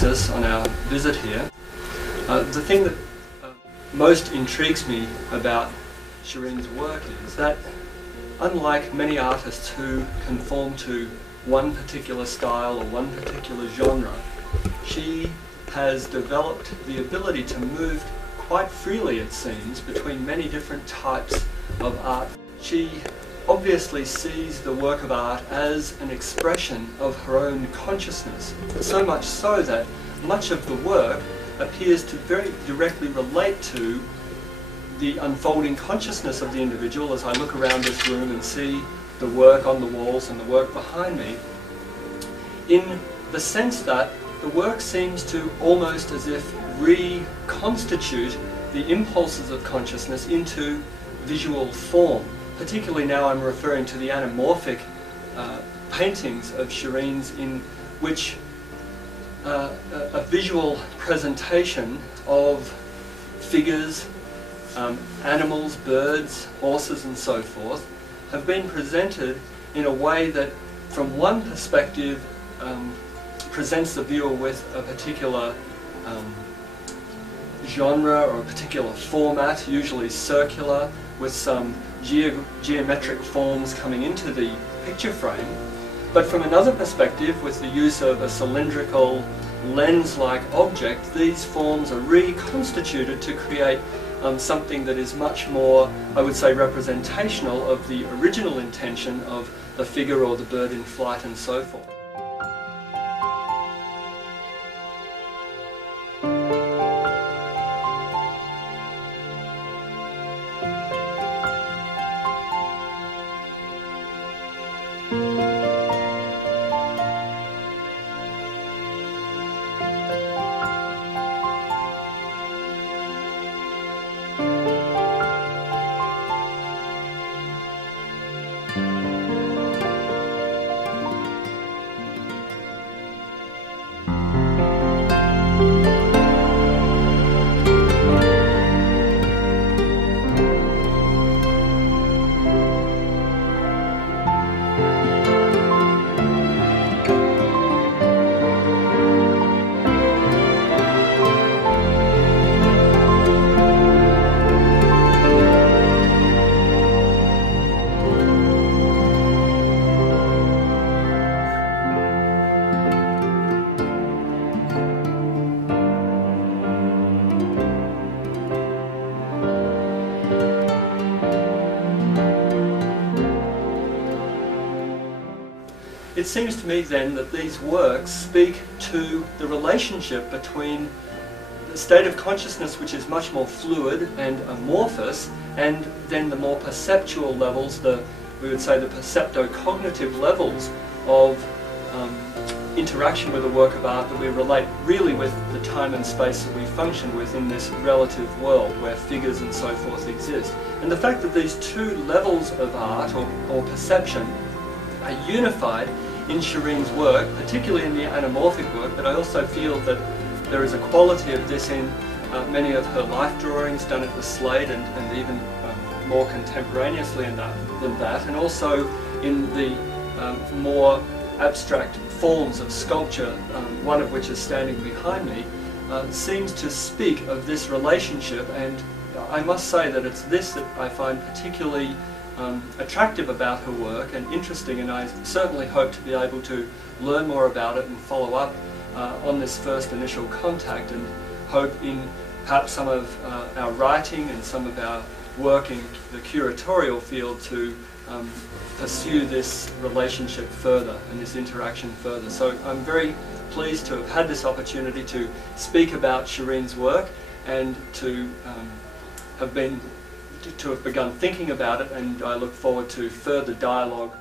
practice on our visit here. The thing that most intrigues me about Shereen's work is that, unlike many artists who conform to one particular style or one particular genre, she has developed the ability to move quite freely, it seems, between many different types of art. She obviously sees the work of art as an expression of her own consciousness, so much so that much of the work appears to very directly relate to the unfolding consciousness of the individual. As I look around this room and see the work on the walls and the work behind me, in the sense that the work seems to almost as if reconstitute the impulses of consciousness into visual form. Particularly now I'm referring to the anamorphic paintings of Shereen's, in which a visual presentation of figures, animals, birds, horses and so forth, have been presented in a way that from one perspective presents the viewer with a particular genre or a particular format, usually circular, with some geometric forms coming into the picture frame, but from another perspective, with the use of a cylindrical lens-like object, these forms are reconstituted to create something that is much more, I would say, representational of the original intention of the figure or the bird in flight and so forth. It seems to me then that these works speak to the relationship between the state of consciousness, which is much more fluid and amorphous, and then the more perceptual levels, we would say the percepto-cognitive levels of interaction with a work of art that we relate really with the time and space that we function with in this relative world where figures and so forth exist. And the fact that these two levels of art or perception are unified in Shereen's work, particularly in the anamorphic work, but I also feel that there is a quality of this in many of her life drawings done at the slate and even more contemporaneously than that, and also in the more abstract forms of sculpture, one of which is standing behind me, seems to speak of this relationship. And I must say that it's this that I find particularly attractive about her work and interesting, and I certainly hope to be able to learn more about it and follow up on this first initial contact, and hope in perhaps some of our writing and some of our work in the curatorial field to pursue this relationship further and this interaction further. So I'm very pleased to have had this opportunity to speak about Shereen's work and to have begun thinking about it, and I look forward to further dialogue